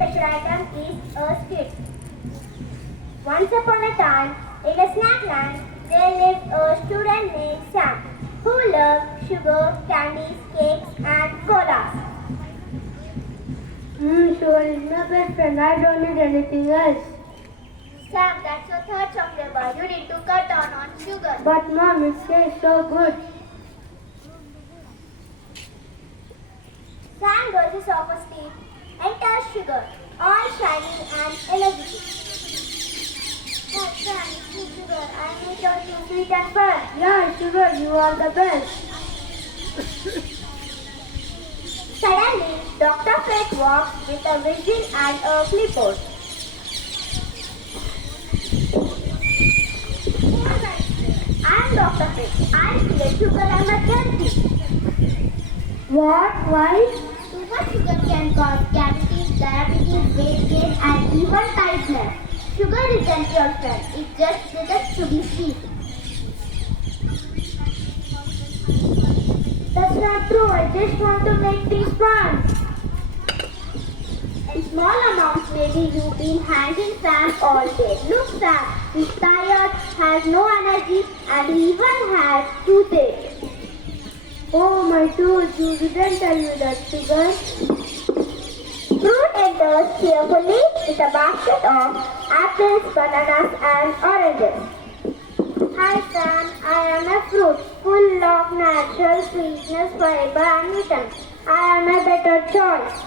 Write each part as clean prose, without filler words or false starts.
special item is a skit. Once upon a time, in a snack land, there lived a student named Sam who loved sugar, candies, cakes, and colas. Sugar is my best friend. I don't need anything else. Sam, that's your third chocolate bar. You need to cut down on sugar. But mom, it tastes so good. Sam doses of a steep, enters sugar, all shiny and energetic. Sam, it's sugar. I need your sweet and fun. Yeah, sugar, you are the best. Suddenly, Dr. Fred walks with a whistle and a clipboard. I'm Dr. Fred. I create sugar emergency. What? Why? Too much sugar can cause cavities, diabetes, weight gain, and even tiredness. Sugar isn't your friend. It just deserves to be sweet. That's not true. I just want to make things fun. In small amounts, maybe you've been hanging Sam all day. Look, Sam, he's tired, has no energy, and even has toothache. Oh, my tooth. You didn't tell me that, sugar. Fruit enters cheerfully with a basket of apples, bananas, and oranges. Hi Sam, I am a fruit full of natural sweetness, fiber, and vitamins. I am a better choice.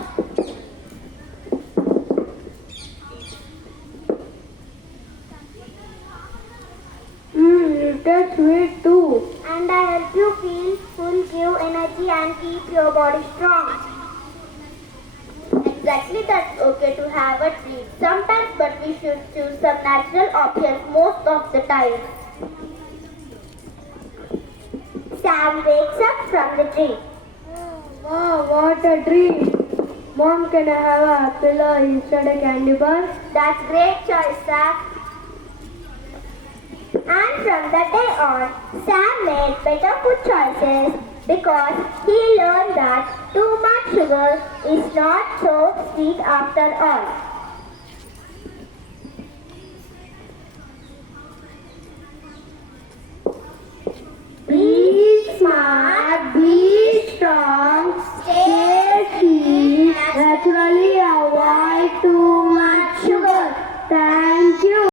You taste sweet too. And I help you feel full, give energy, and keep your body strong. Exactly, that's okay to have a treat sometimes, but we should choose some natural options most of the time. Sam wakes up from the dream. Wow, what a dream. Mom, can I have an apple or instead a candy bar? That's great choice, Sam. And from that day on, Sam made better food choices because he learned that too much sugar is not so sweet after all.